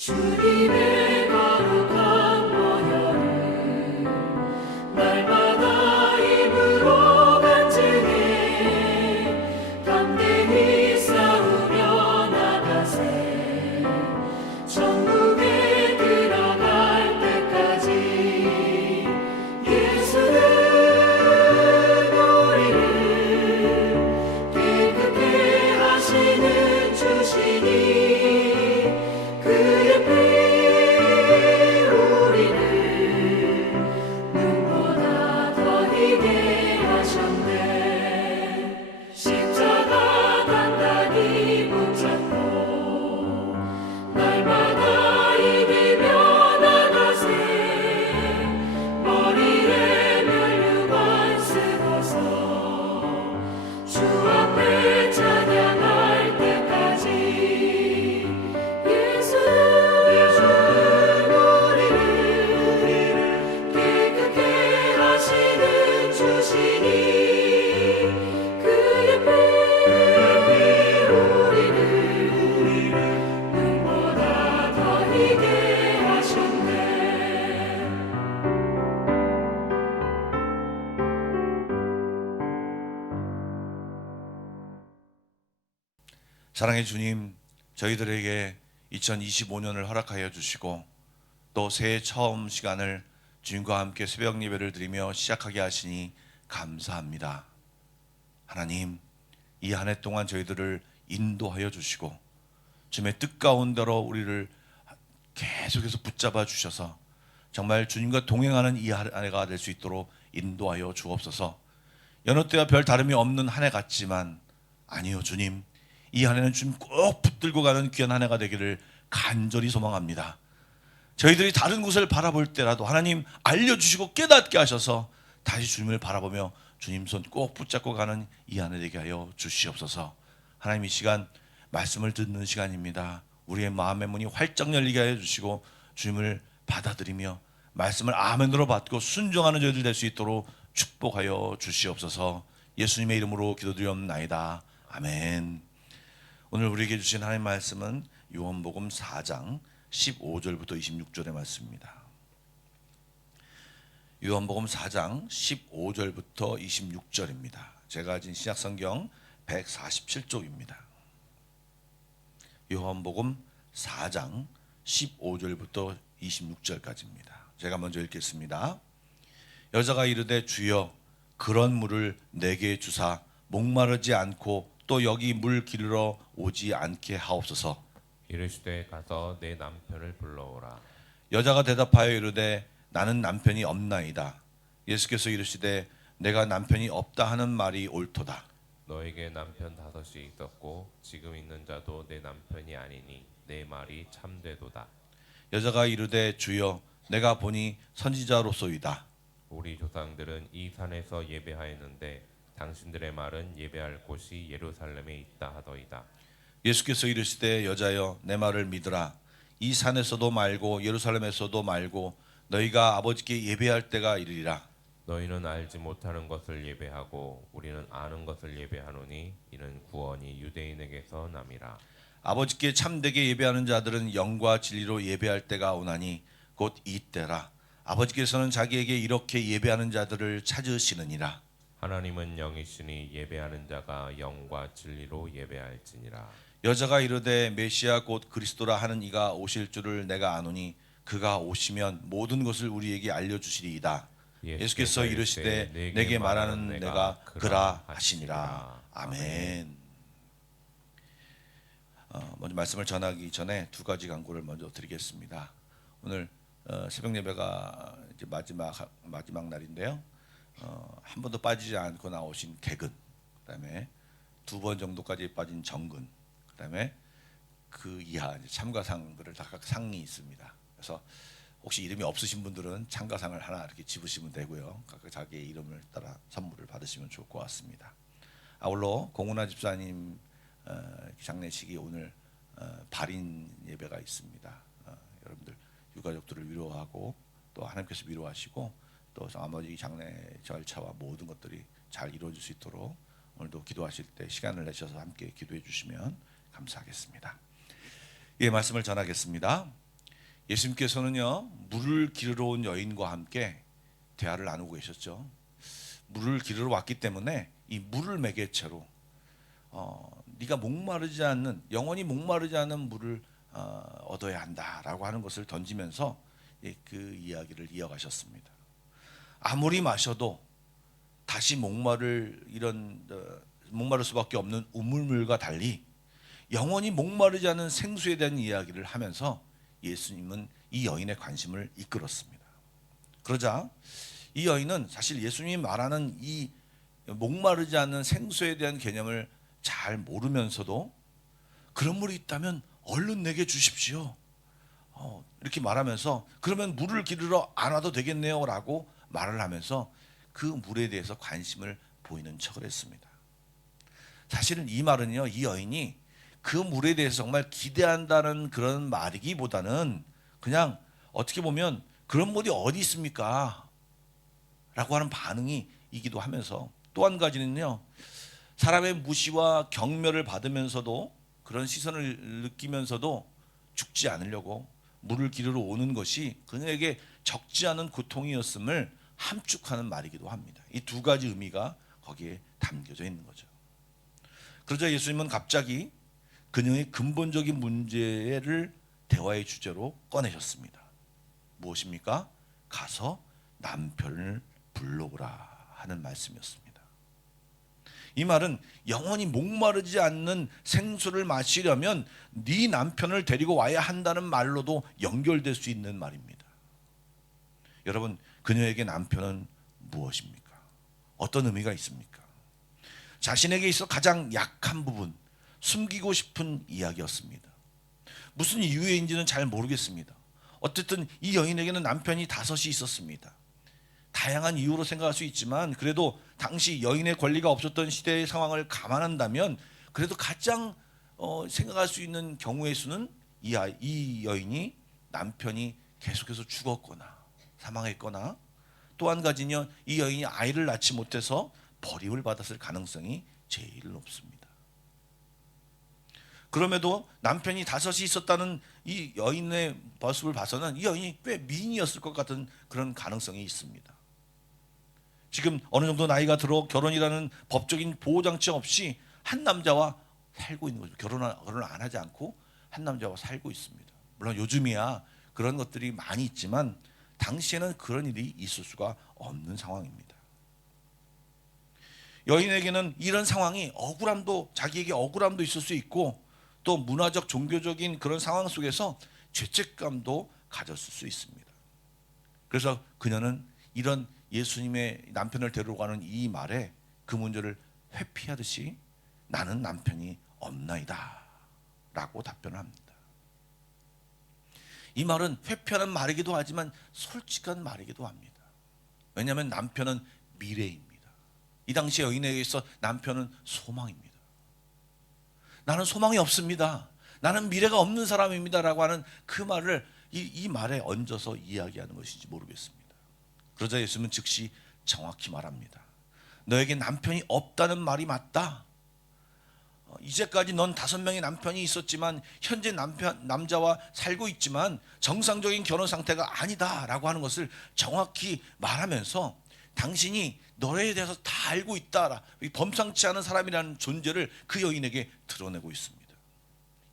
주님의 거룩한 보혈을 날마다 입으로 간증해 담대히 싸우며 나가세 천국에 들어갈 때까지 예수는 우리를 깨끗게 하시는 주시니 그의 피 우리를 눈보다 더 희게 하셨네. 십자가 단단히 붙잡고 날마다 이기며 나가세 머리에 면류관 쓰고서 주 앞에 찬양할 때까지 사랑의 주님, 저희들에게 2025년을 허락하여 주시고 또 새해 처음 시간을 주님과 함께 새벽 예배를 드리며 시작하게 하시니 감사합니다. 하나님, 이 한 해 동안 저희들을 인도하여 주시고 주님의 뜻 가운데로 우리를 계속해서 붙잡아 주셔서 정말 주님과 동행하는 이 한 해가 될 수 있도록 인도하여 주옵소서. 여느 때와 별 다름이 없는 한 해 같지만 아니요, 주님, 이 한 해는 주님 꼭 붙들고 가는 귀한 한 해가 되기를 간절히 소망합니다. 저희들이 다른 곳을 바라볼 때라도 하나님 알려주시고 깨닫게 하셔서 다시 주님을 바라보며 주님 손 꼭 붙잡고 가는 이 한 해 되게 하여 주시옵소서. 하나님, 이 시간 말씀을 듣는 시간입니다. 우리의 마음의 문이 활짝 열리게 하여 주시고 주님을 받아들이며 말씀을 아멘으로 받고 순종하는 저희들 될 수 있도록 축복하여 주시옵소서. 예수님의 이름으로 기도드리옵나이다. 아멘. 오늘 우리에게 주신 하나님의 말씀은 요한복음 4장 15절부터 26절의 말씀입니다. 요한복음 4장 15절부터 26절입니다. 제가 가진 신약성경 147쪽입니다. 요한복음 4장 15절부터 26절까지입니다. 제가 먼저 읽겠습니다. 여자가 이르되 주여 그런 물을 내게 주사 목마르지 않고 또 여기 물 기르러 오지 않게 하옵소서. 이르시되 가서 내 남편을 불러오라. 여자가 대답하여 이르되 나는 남편이 없나이다. 예수께서 이르시되 내가 남편이 없다 하는 말이 옳도다. 너에게 남편 5이 있었고 지금 있는 자도 내 남편이 아니니 내 말이 참되도다. 여자가 이르되 주여 내가 보니 선지자로소이다. 우리 조상들은 이 산에서 예배하였는데 당신들의 말은 예배할 곳이 예루살렘에 있다 하더이다. 예수께서 이르시되 여자여 내 말을 믿으라. 이 산에서도 말고 예루살렘에서도 말고 너희가 아버지께 예배할 때가 이르리라. 너희는 알지 못하는 것을 예배하고 우리는 아는 것을 예배하노니 이는 구원이 유대인에게서 남이라. 아버지께 참되게 예배하는 자들은 영과 진리로 예배할 때가 오나니 곧 이때라. 아버지께서는 자기에게 이렇게 예배하는 자들을 찾으시느니라. 하나님은 영이시니 예배하는 자가 영과 진리로 예배할지니라. 여자가 이르되 메시아 곧 그리스도라 하는 이가 오실 줄을 내가 아노니 그가 오시면 모든 것을 우리에게 알려주시리이다. 예수께서 이르시되 내게 말하는 내가 그라 하시니라. 아멘. 먼저 말씀을 전하기 전에 두 가지 간구를 먼저 드리겠습니다. 오늘 새벽 예배가 이제 마지막 날인데요. 한 번도 빠지지 않고 나오신 개근, 그다음에 2번 정도까지 빠진 정근, 그다음에 그 이하 참가상들을 다 각 상이 있습니다. 그래서 혹시 이름이 없으신 분들은 참가상을 하나 이렇게 집으시면 되고요. 각각 자기의 이름을 따라 선물을 받으시면 좋을 것 같습니다. 아울러 공훈아 집사님 장례식이 오늘 발인 예배가 있습니다. 여러분들 유가족들을 위로하고 또 하나님께서 위로하시고 또 아버지 장례 절차와 모든 것들이 잘 이루어질 수 있도록 오늘도 기도하실 때 시간을 내셔서 함께 기도해 주시면 감사하겠습니다. 예, 말씀을 전하겠습니다. 예수님께서는요, 물을 기르러 온 여인과 함께 대화를 나누고 계셨죠. 물을 기르러 왔기 때문에 이 물을 매개체로 네가 목마르지 않는, 영원히 목마르지 않는 물을 얻어야 한다라고 하는 것을 던지면서 그 이야기를 이어가셨습니다. 아무리 마셔도 다시 목마를 수밖에 없는 우물물과 달리 영원히 목마르지 않은 생수에 대한 이야기를 하면서 예수님은 이 여인의 관심을 이끌었습니다. 그러자 이 여인은 사실 예수님이 말하는 이 목마르지 않는 생수에 대한 개념을 잘 모르면서도 그런 물이 있다면 얼른 내게 주십시오. 이렇게 말하면서 그러면 물을 기르러 안 와도 되겠네요 라고 말을 하면서 그 물에 대해서 관심을 보이는 척을 했습니다. 사실은 이 말은요, 이 여인이 그 물에 대해서 정말 기대한다는 그런 말이기보다는 그냥 어떻게 보면 그런 물이 어디 있습니까? 라고 하는 반응이기도 하면서, 또 한 가지는요, 사람의 무시와 경멸을 받으면서도 그런 시선을 느끼면서도 죽지 않으려고 물을 기르러 오는 것이 그녀에게 적지 않은 고통이었음을 함축하는 말이기도 합니다. 이 두 가지 의미가 거기에 담겨져 있는 거죠. 그러자 예수님은 갑자기 그녀의 근본적인 문제를 대화의 주제로 꺼내셨습니다. 무엇입니까? 가서 남편을 불러오라 하는 말씀이었습니다. 이 말은 영원히 목마르지 않는 생수를 마시려면 네 남편을 데리고 와야 한다는 말로도 연결될 수 있는 말입니다. 여러분, 그녀에게 남편은 무엇입니까? 어떤 의미가 있습니까? 자신에게 있어 가장 약한 부분, 숨기고 싶은 이야기였습니다. 무슨 이유인지는 잘 모르겠습니다. 어쨌든 이 여인에게는 남편이 5이 있었습니다. 다양한 이유로 생각할 수 있지만 그래도 당시 여인의 권리가 없었던 시대의 상황을 감안한다면 그래도 가장 생각할 수 있는 경우의 수는 이 여인이 남편이 계속해서 죽었거나 사망했거나, 또 한 가지는 이 여인이 아이를 낳지 못해서 버림을 받았을 가능성이 제일 높습니다. 그럼에도 남편이 5이 있었다는 이 여인의 모습을 봐서는 이 여인이 꽤 미인이었을 것 같은 그런 가능성이 있습니다. 지금 어느 정도 나이가 들어 결혼이라는 법적인 보호장치 없이 한 남자와 살고 있는 거죠. 결혼을 안 하지 않고 한 남자와 살고 있습니다. 물론 요즘이야 그런 것들이 많이 있지만 당시에는 그런 일이 있을 수가 없는 상황입니다. 여인에게는 이런 상황이 자기에게 억울함도 있을 수 있고, 또 문화적 종교적인 그런 상황 속에서 죄책감도 가졌을 수 있습니다. 그래서 그녀는 이런 예수님의 남편을 데려가는 이 말에 그 문제를 회피하듯이 나는 남편이 없나이다 라고 답변을 합니다. 이 말은 회피하는 말이기도 하지만 솔직한 말이기도 합니다. 왜냐하면 남편은 미래입니다. 이 당시 여인에게 있어 남편은 소망입니다. 나는 소망이 없습니다. 나는 미래가 없는 사람입니다 라고 하는 그 말을 이 말에 얹어서 이야기하는 것인지 모르겠습니다. 그러자 예수님은 즉시 정확히 말합니다. 너에게 남편이 없다는 말이 맞다. 이제까지 넌 5명의 남편이 있었지만 현재 남자와 살고 있지만 정상적인 결혼 상태가 아니다 라고 하는 것을 정확히 말하면서 당신이 너에 대해서 다 알고 있다, 범상치 않은 사람이라는 존재를 그 여인에게 드러내고 있습니다.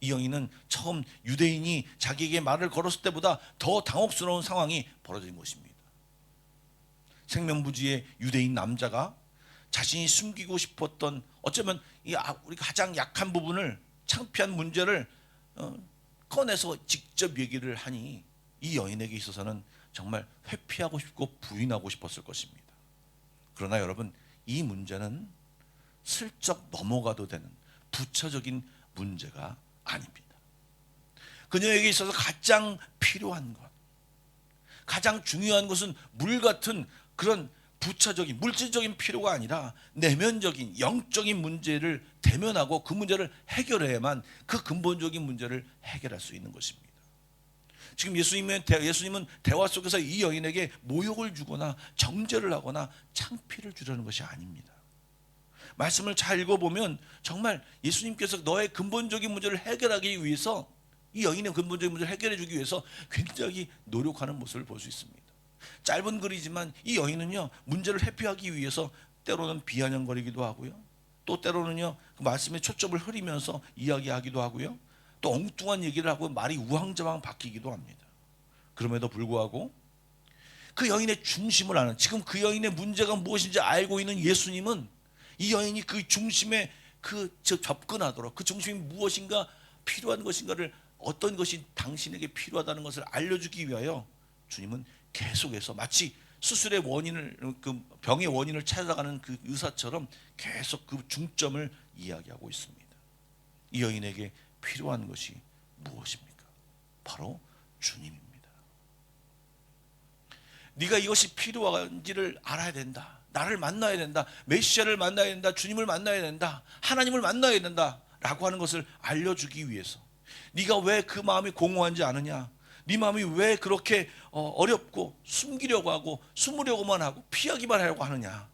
이 여인은 처음 유대인이 자기에게 말을 걸었을 때보다 더 당혹스러운 상황이 벌어진 것입니다. 생명부지의 유대인 남자가 자신이 숨기고 싶었던, 어쩌면 우리 가장 약한 부분을, 창피한 문제를 꺼내서 직접 얘기를 하니 이 여인에게 있어서는 정말 회피하고 싶고 부인하고 싶었을 것입니다. 그러나 여러분, 이 문제는 슬쩍 넘어가도 되는 부차적인 문제가 아닙니다. 그녀에게 있어서 가장 필요한 것, 가장 중요한 것은 물 같은 그런 부차적인 물질적인 필요가 아니라 내면적인 영적인 문제를 대면하고 그 문제를 해결해야만 그 근본적인 문제를 해결할 수 있는 것입니다. 지금 예수님은 대화 속에서 이 여인에게 모욕을 주거나 정죄를 하거나 창피를 주려는 것이 아닙니다. 말씀을 잘 읽어보면 정말 예수님께서 너의 근본적인 문제를 해결하기 위해서 이 여인의 근본적인 문제를 해결해 주기 위해서 굉장히 노력하는 모습을 볼 수 있습니다. 짧은 글이지만 이 여인은요, 문제를 회피하기 위해서 때로는 비아냥거리기도 하고요, 또 때로는요 그 말씀에 초점을 흐리면서 이야기하기도 하고요, 또 엉뚱한 얘기를 하고 말이 우왕좌왕 바뀌기도 합니다. 그럼에도 불구하고 그 여인의 중심을 아는, 지금 그 여인의 문제가 무엇인지 알고 있는 예수님은 이 여인이 그 중심에 접근하도록, 그 중심이 무엇인가 필요한 것인가를, 어떤 것이 당신에게 필요하다는 것을 알려주기 위하여 주님은 계속해서 마치 수술의 원인을, 그 병의 원인을 찾아가는 그 의사처럼 계속 그 중점을 이야기하고 있습니다. 이 여인에게 필요한 것이 무엇입니까? 바로 주님입니다. 네가 이것이 필요한지를 알아야 된다. 나를 만나야 된다. 메시아를 만나야 된다. 주님을 만나야 된다. 하나님을 만나야 된다 라고 하는 것을 알려주기 위해서, 네가 왜 그 마음이 공허한지 아느냐, 네 마음이 왜 그렇게 어렵고 숨기려고 하고 숨으려고만 하고 피하기만 하려고 하느냐,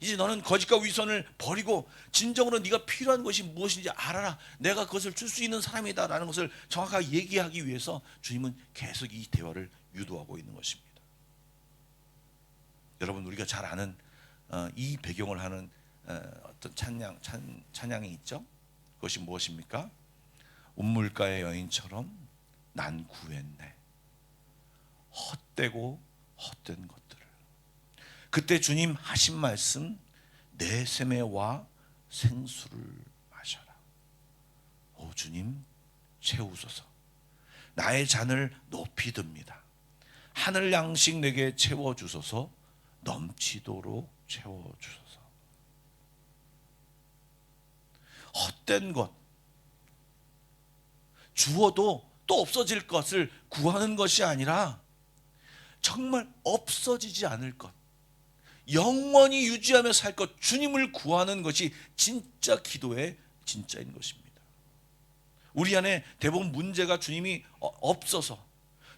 이제 너는 거짓과 위선을 버리고 진정으로 네가 필요한 것이 무엇인지 알아라. 내가 그것을 줄 수 있는 사람이다 라는 것을 정확하게 얘기하기 위해서 주님은 계속 이 대화를 유도하고 있는 것입니다. 여러분, 우리가 잘 아는 이 배경을 하는 어떤 찬양이 있죠. 그것이 무엇입니까? 운물가의 여인처럼 난 구했네, 헛되고 헛된 것들을. 그때 주님 하신 말씀, 내 샘에 와 생수를 마셔라. 오 주님, 채우소서. 나의 잔을 높이 듭니다. 하늘 양식 내게 채워주소서. 넘치도록 채워주소서. 헛된 것, 주어도 또 없어질 것을 구하는 것이 아니라 정말 없어지지 않을 것, 영원히 유지하며 살 것, 주님을 구하는 것이 진짜 기도의 진짜인 것입니다. 우리 안에 대부분 문제가 주님이 없어서,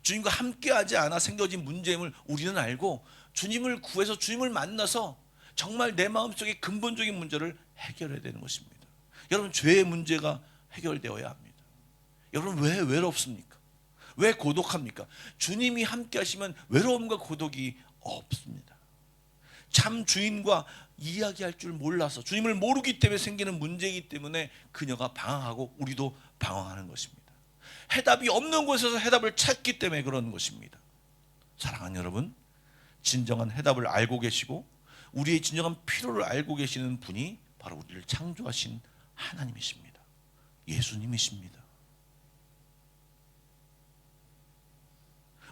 주님과 함께하지 않아 생겨진 문제임을 우리는 알고, 주님을 구해서 주님을 만나서 정말 내 마음속의 근본적인 문제를 해결해야 되는 것입니다. 여러분, 죄의 문제가 해결되어야 합니다. 여러분, 왜 외롭습니까? 왜 고독합니까? 주님이 함께 하시면 외로움과 고독이 없습니다. 참 주인과 이야기할 줄 몰라서, 주님을 모르기 때문에 생기는 문제이기 때문에 그녀가 방황하고 우리도 방황하는 것입니다. 해답이 없는 곳에서 해답을 찾기 때문에 그런 것입니다. 사랑하는 여러분, 진정한 해답을 알고 계시고 우리의 진정한 필요를 알고 계시는 분이 바로 우리를 창조하신 하나님이십니다. 예수님이십니다.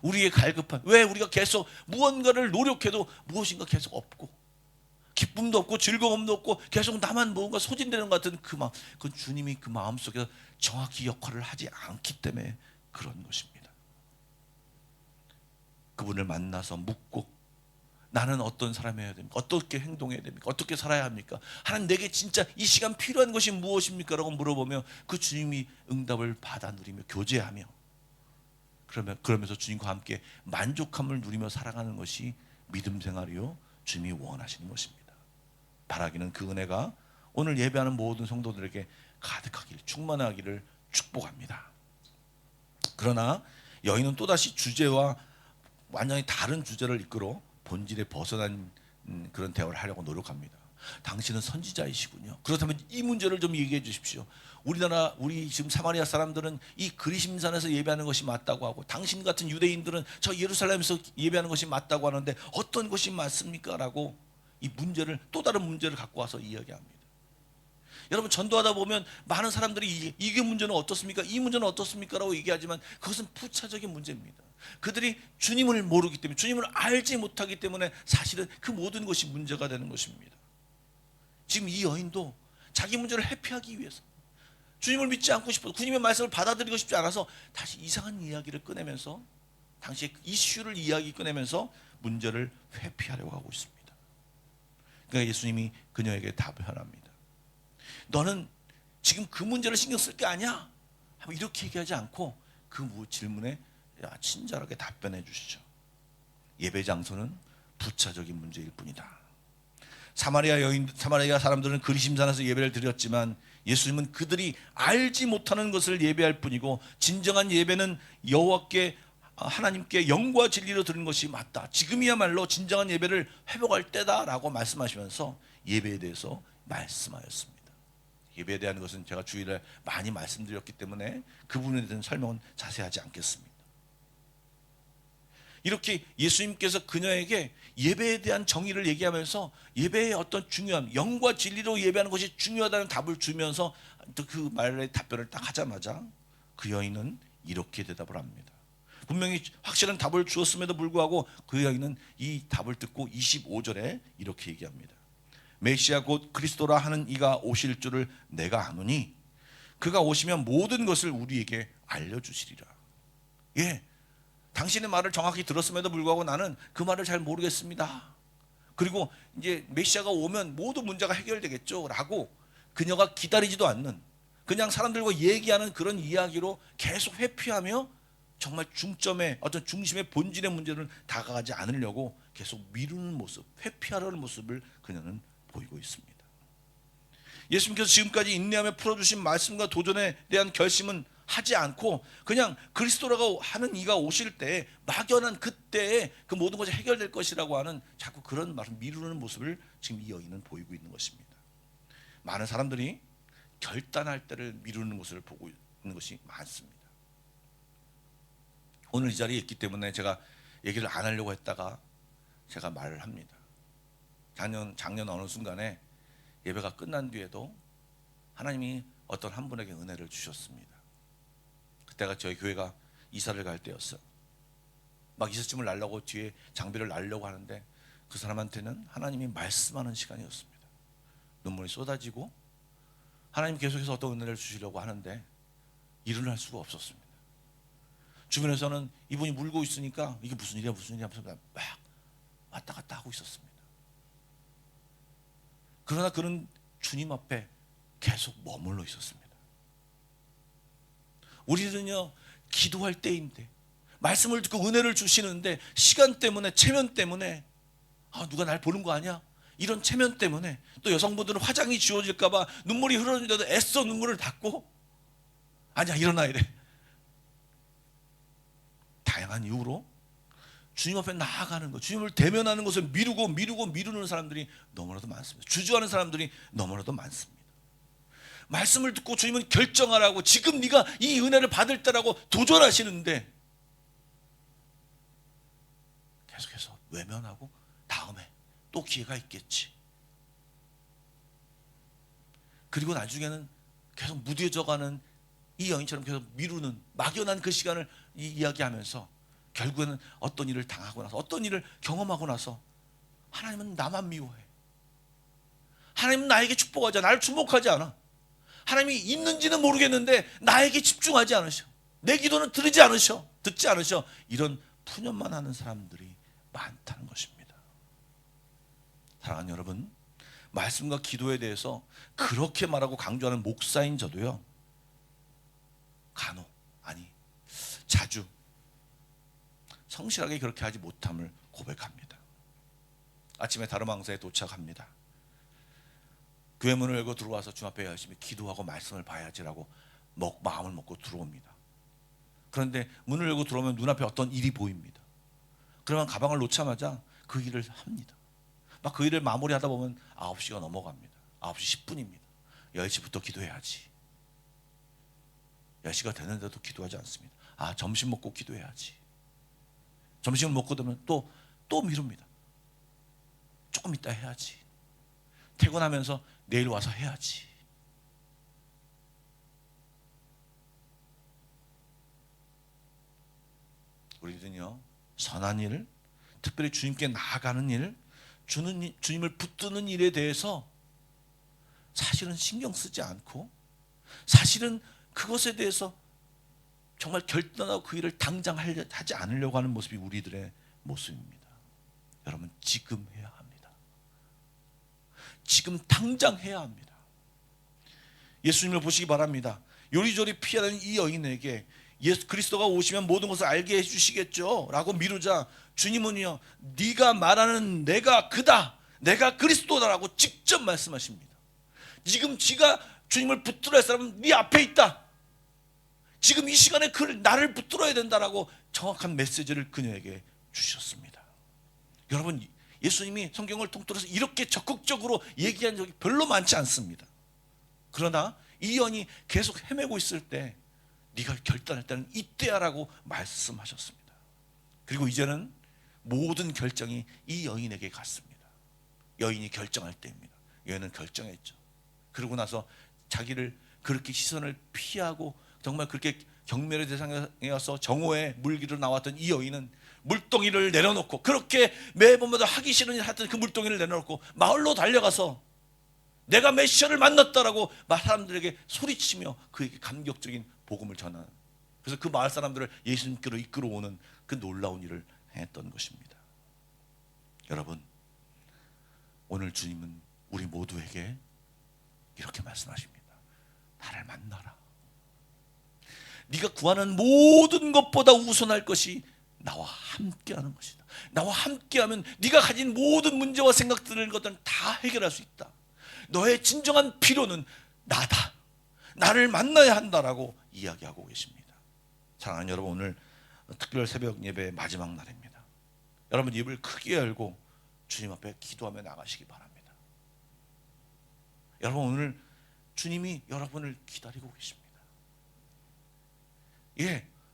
우리의 갈급한, 왜 우리가 계속 무언가를 노력해도 무엇인가 계속 없고, 기쁨도 없고 즐거움도 없고 계속 나만 뭔가 소진되는 것 같은 그 마음, 그건 주님이 그 마음속에서 정확히 역할을 하지 않기 때문에 그런 것입니다. 그분을 만나서 묻고, 나는 어떤 사람이어야 됩니까? 어떻게 행동해야 됩니까? 어떻게 살아야 합니까? 하나님, 내게 진짜 이 시간 필요한 것이 무엇입니까? 라고 물어보며 그 주님이 응답을 받아 누리며 교제하며, 그러면서 주님과 함께 만족함을 누리며 살아가는 것이 믿음 생활이요, 주님이 원하시는 것입니다. 바라기는 그 은혜가 오늘 예배하는 모든 성도들에게 가득하기를, 충만하기를 축복합니다. 그러나 여인은 또다시 주제와 완전히 다른 주제를 이끌어 본질에 벗어난 그런 대화를 하려고 노력합니다. 당신은 선지자이시군요. 그렇다면 이 문제를 좀 얘기해 주십시오. 우리 지금 사마리아 사람들은 이 그리심산에서 예배하는 것이 맞다고 하고, 당신 같은 유대인들은 저 예루살렘에서 예배하는 것이 맞다고 하는데 어떤 것이 맞습니까? 라고 이 문제를, 또 다른 문제를 갖고 와서 이야기합니다. 여러분, 전도하다 보면 많은 사람들이 이게 문제는 어떻습니까? 이 문제는 어떻습니까? 라고 얘기하지만 그것은 부차적인 문제입니다. 그들이 주님을 모르기 때문에, 주님을 알지 못하기 때문에 사실은 그 모든 것이 문제가 되는 것입니다. 지금 이 여인도 자기 문제를 회피하기 위해서, 주님을 믿지 않고 싶어서, 주님의 말씀을 받아들이고 싶지 않아서 다시 이상한 이야기를 꺼내면서, 당시의 이슈를 꺼내면서 문제를 회피하려고 하고 있습니다. 그러니까 예수님이 그녀에게 답변합니다. 너는 지금 그 문제를 신경 쓸 게 아니야? 이렇게 얘기하지 않고 그 질문에 친절하게 답변해 주시죠. 예배 장소는 부차적인 문제일 뿐이다. 사마리아 사람들은 그리심산에서 예배를 드렸지만 예수님은 그들이 알지 못하는 것을 예배할 뿐이고 진정한 예배는 여호와께 하나님께 영과 진리로 드리는 것이 맞다. 지금이야말로 진정한 예배를 회복할 때다라고 말씀하시면서 예배에 대해서 말씀하였습니다. 예배에 대한 것은 제가 주일에 많이 말씀드렸기 때문에 그 부분에 대한 설명은 자세히 하지 않겠습니다. 이렇게 예수님께서 그녀에게 예배에 대한 정의를 얘기하면서 예배의 어떤 중요함, 영과 진리로 예배하는 것이 중요하다는 답을 주면서 그 말의 답변을 딱 하자마자 그 여인은 이렇게 대답을 합니다. 분명히 확실한 답을 주었음에도 불구하고 그 여인은 이 답을 듣고 25절에 이렇게 얘기합니다. 메시아 곧 그리스도라 하는 이가 오실 줄을 내가 아노니 그가 오시면 모든 것을 우리에게 알려주시리라. 예, 당신의 말을 정확히 들었음에도 불구하고 나는 그 말을 잘 모르겠습니다. 그리고 이제 메시아가 오면 모든 문제가 해결되겠죠 라고 그녀가 기다리지도 않는, 그냥 사람들과 얘기하는 그런 이야기로 계속 회피하며 정말 중점의 어떤 중심의 본질의 문제를 다가가지 않으려고 계속 미루는 모습, 회피하려는 모습을 그녀는 보이고 있습니다. 예수님께서 지금까지 인내하며 풀어주신 말씀과 도전에 대한 결심은 하지 않고 그냥 그리스도라고 하는 이가 오실 때 막연한 그때에 그 모든 것이 해결될 것이라고 하는 자꾸 그런 말을 미루는 모습을 지금 이 여인은 보이고 있는 것입니다. 많은 사람들이 결단할 때를 미루는 모습을 보고 있는 것이 많습니다. 오늘 이 자리에 있기 때문에 제가 얘기를 안 하려고 했다가 제가 말을 합니다. 작년 어느 순간에 예배가 끝난 뒤에도 하나님이 어떤 한 분에게 은혜를 주셨습니다. 그때가 저희 교회가 이사를 갈 때였어요. 막 이삿짐을 날려고 뒤에 장비를 날려고 하는데 그 사람한테는 하나님이 말씀하는 시간이었습니다. 눈물이 쏟아지고 하나님 계속해서 어떤 은혜를 주시려고 하는데 일을 할 수가 없었습니다. 주변에서는 이분이 물고 있으니까 이게 무슨 일이야 하면서 막 왔다 갔다 하고 있었습니다. 그러나 그는 주님 앞에 계속 머물러 있었습니다. 우리는요, 기도할 때인데 말씀을 듣고 은혜를 주시는데 시간 때문에, 체면 때문에, 누가 날 보는 거 아니야? 이런 체면 때문에, 또 여성분들은 화장이 지워질까 봐 눈물이 흐르는데도 애써 눈물을 닦고 아니야 일어나야 돼. 다양한 이유로 주님 앞에 나아가는 것, 주님을 대면하는 것을 미루는 사람들이 너무나도 많습니다. 주저하는 사람들이 너무나도 많습니다. 말씀을 듣고 주님은 결정하라고, 지금 네가 이 은혜를 받을 때라고 도전하시는데 계속해서 외면하고 다음에 또 기회가 있겠지. 그리고 나중에는 계속 무뎌져가는 이 여인처럼 계속 미루는 막연한 그 시간을 이야기하면서 결국에는 어떤 일을 당하고 나서, 어떤 일을 경험하고 나서 하나님은 나만 미워해, 하나님은 나에게 축복하지 않아, 나를 주목하지 않아, 하나님이 있는지는 모르겠는데 나에게 집중하지 않으셔, 내 기도는 듣지 않으셔. 이런 푸념만 하는 사람들이 많다는 것입니다. 사랑하는 여러분, 말씀과 기도에 대해서 그렇게 말하고 강조하는 목사인 저도요, 자주 성실하게 그렇게 하지 못함을 고백합니다. 아침에 다름항사에 도착합니다. 교회 문을 열고 들어와서 주 앞에 열심히 기도하고 말씀을 봐야지라고 마음을 먹고 들어옵니다. 그런데 문을 열고 들어오면 눈앞에 어떤 일이 보입니다. 그러면 가방을 놓자마자 그 일을 합니다. 막 그 일을 마무리하다 보면 9시가 넘어갑니다. 9시 10분입니다. 10시부터 기도해야지. 10시가 되는데도 기도하지 않습니다. 점심 먹고 기도해야지. 점심을 먹고 되면 또 미룹니다. 조금 이따 해야지. 퇴근하면서 내일 와서 해야지. 우리들은요, 선한 일, 특별히 주님께 나아가는 일, 주님을 붙드는 일에 대해서 사실은 신경 쓰지 않고, 사실은 그것에 대해서 정말 결단하고 그 일을 당장 하지 않으려고 하는 모습이 우리들의 모습입니다. 여러분, 지금 해야 합니다. 지금 당장 해야 합니다. 예수님을 보시기 바랍니다. 요리조리 피하는 이 여인에게 예수 그리스도가 오시면 모든 것을 알게 해주시겠죠 라고 미루자 주님은요, 네가 말하는 내가 그다, 내가 그리스도다라고 직접 말씀하십니다. 지금 지가 주님을 붙들어야 할 사람은 네 앞에 있다. 지금 이 시간에 나를 붙들어야 된다라고 정확한 메시지를 그녀에게 주셨습니다. 여러분, 예수님이 성경을 통틀어서 이렇게 적극적으로 얘기한 적이 별로 많지 않습니다. 그러나 이 여인이 계속 헤매고 있을 때 네가 결단할 때는 이때야라고 말씀하셨습니다. 그리고 이제는 모든 결정이 이 여인에게 갔습니다. 여인이 결정할 때입니다. 여인은 결정했죠. 그러고 나서 자기를 그렇게 시선을 피하고 정말 그렇게 경멸의 대상이어서 정오에 물기로 나왔던 이 여인은 물동이를 내려놓고, 그렇게 매번마다 하기 싫은 일 하던 그 물동이를 내려놓고 마을로 달려가서 내가 메시아를 만났다라고 사람들에게 소리치며 그에게 감격적인 복음을 전하는, 그래서 그 마을 사람들을 예수님께로 이끌어오는 그 놀라운 일을 했던 것입니다. 여러분, 오늘 주님은 우리 모두에게 이렇게 말씀하십니다. 나를 만나라. 네가 구하는 모든 것보다 우선할 것이 나와 함께하는 것이다. 나와 함께하면 네가 가진 모든 문제와 생각들을 것들은 다 해결할 수 있다. 너의 진정한 필요는 나다. 나를 만나야 한다라고 이야기하고 계십니다. 사랑하는 여러분, 오늘 특별 새벽 예배의 마지막 날입니다. 여러분, 입을 크게 열고 주님 앞에 기도하며 나가시기 바랍니다. 여러분, 오늘 주님이 여러분을 기다리고 계십니다.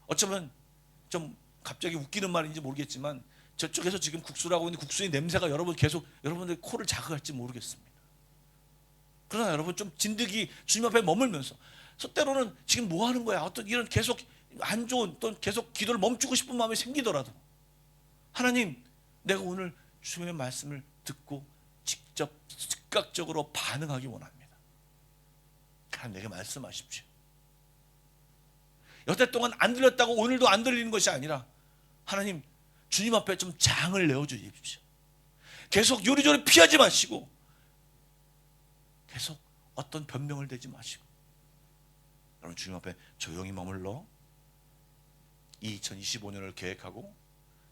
어쩌면 좀 갑자기 웃기는 말인지 모르겠지만 저쪽에서 지금 국수를 하고 있는 국수의 냄새가 여러분들 코를 자극할지 모르겠습니다. 그러나 여러분, 좀 진득이 주님 앞에 머물면서, 때로는 지금 뭐 하는 거야? 어떤 이런 계속 안 좋은, 또 계속 기도를 멈추고 싶은 마음이 생기더라도, 하나님, 내가 오늘 주님의 말씀을 듣고 직접 즉각적으로 반응하기 원합니다. 하나님, 내게 말씀하십시오. 여태 동안 안 들렸다고 오늘도 안 들리는 것이 아니라, 하나님, 주님 앞에 좀 장을 내어주십시오. 계속 요리조리 피하지 마시고, 계속 어떤 변명을 대지 마시고, 여러분, 주님 앞에 조용히 머물러 이 2025년을 계획하고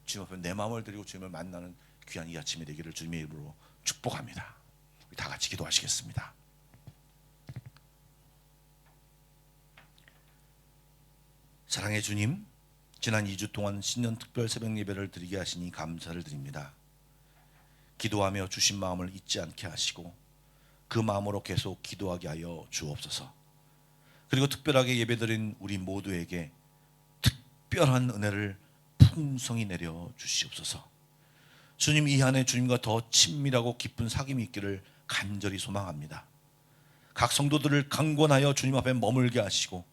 주님 앞에 내 마음을 드리고 주님을 만나는 귀한 이 아침이 되기를 주님의 이름으로 축복합니다. 우리 다 같이 기도하시겠습니다. 사랑의 주님, 지난 2주 동안 신년 특별 새벽 예배를 드리게 하시니 감사를 드립니다. 기도하며 주신 마음을 잊지 않게 하시고 그 마음으로 계속 기도하게 하여 주옵소서. 그리고 특별하게 예배드린 우리 모두에게 특별한 은혜를 풍성히 내려 주시옵소서. 주님, 이 한 해 주님과 더 친밀하고 깊은 사귐이 있기를 간절히 소망합니다. 각 성도들을 강권하여 주님 앞에 머물게 하시고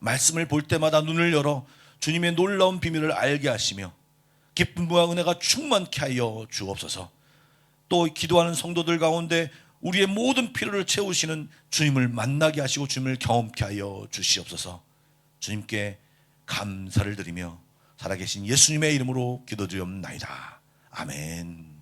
말씀을 볼 때마다 눈을 열어 주님의 놀라운 비밀을 알게 하시며 기쁨과 은혜가 충만케 하여 주옵소서. 또 기도하는 성도들 가운데 우리의 모든 필요를 채우시는 주님을 만나게 하시고 주님을 경험케 하여 주시옵소서. 주님께 감사를 드리며 살아계신 예수님의 이름으로 기도드리옵나이다. 아멘.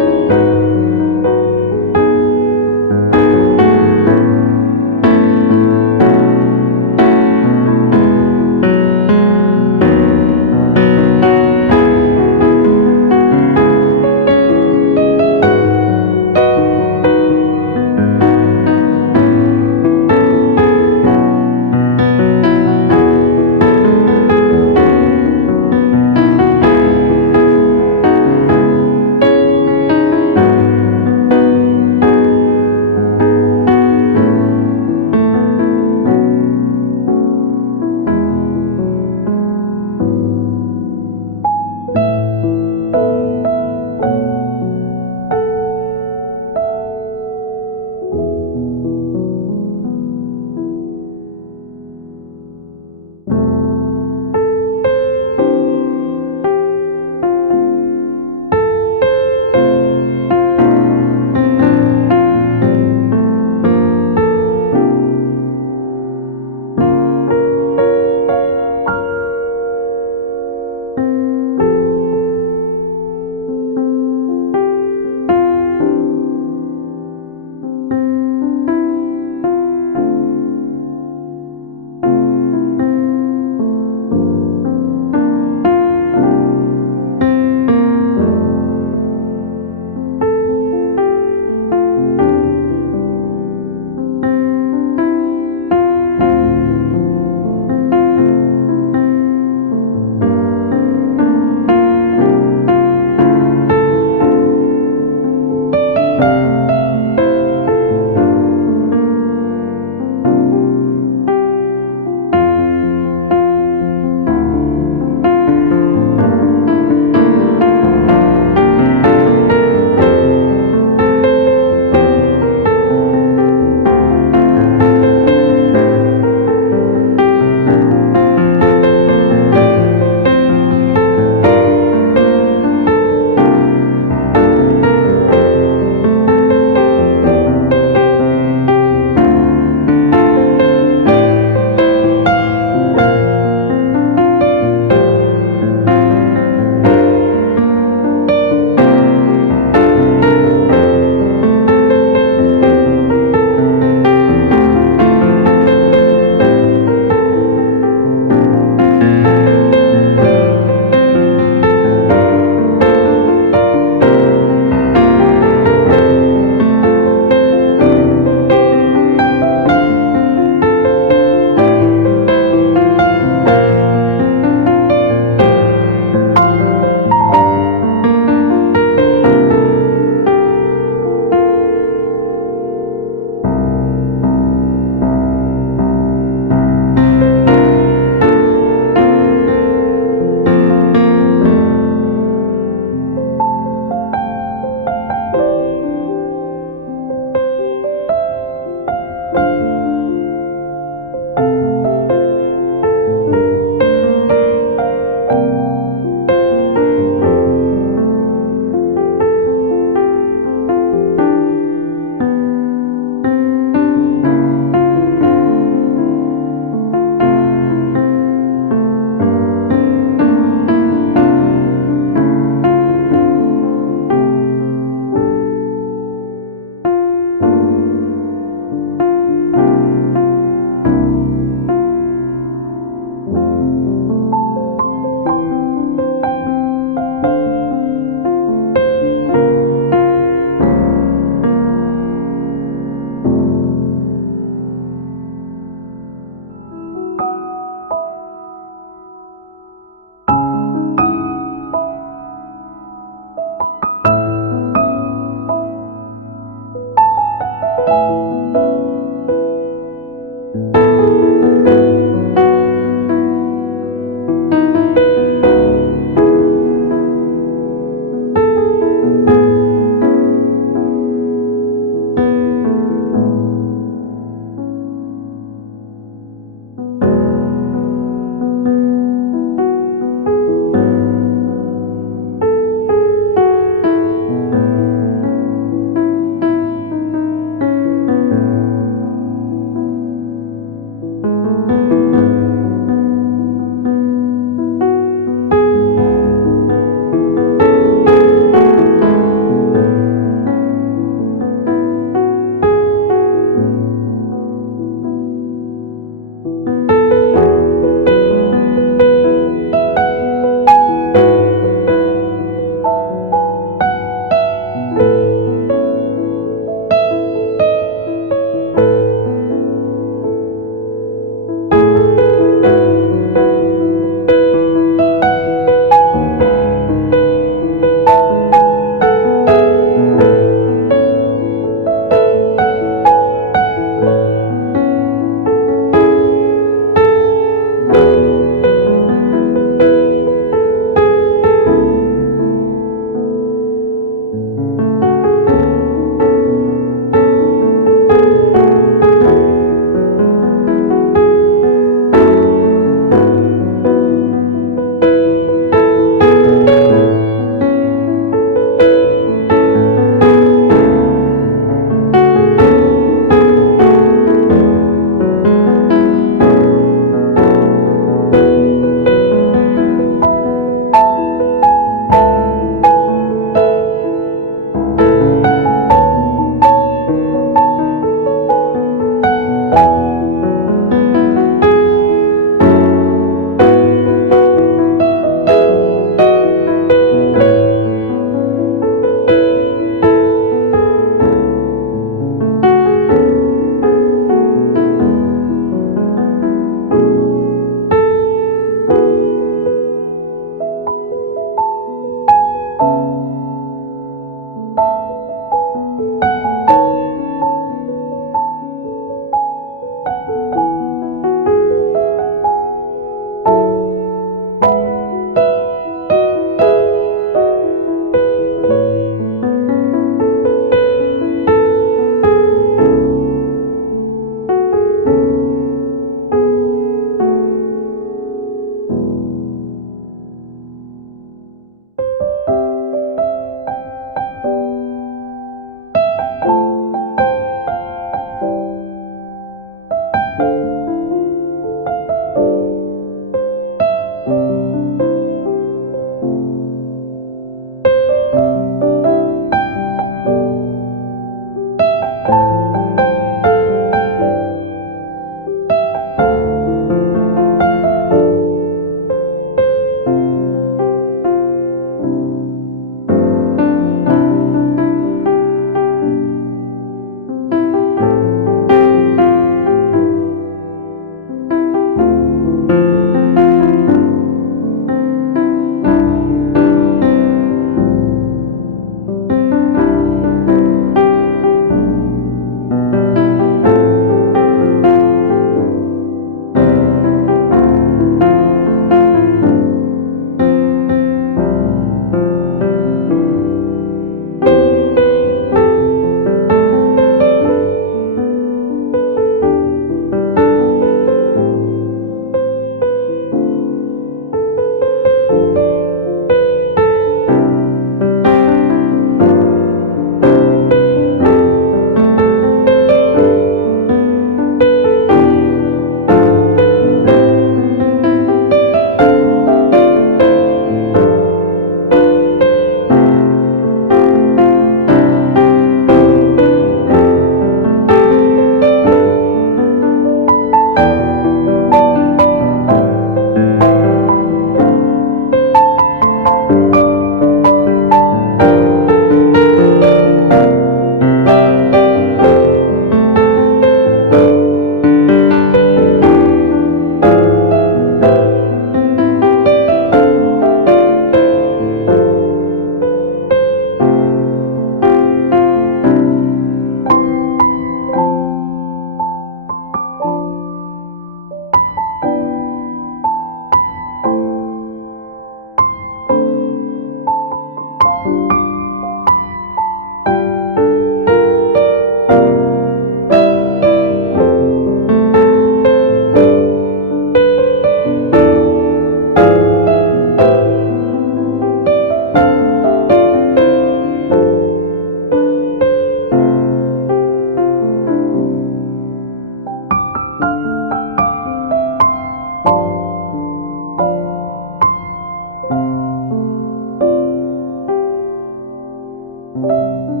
주옵소서.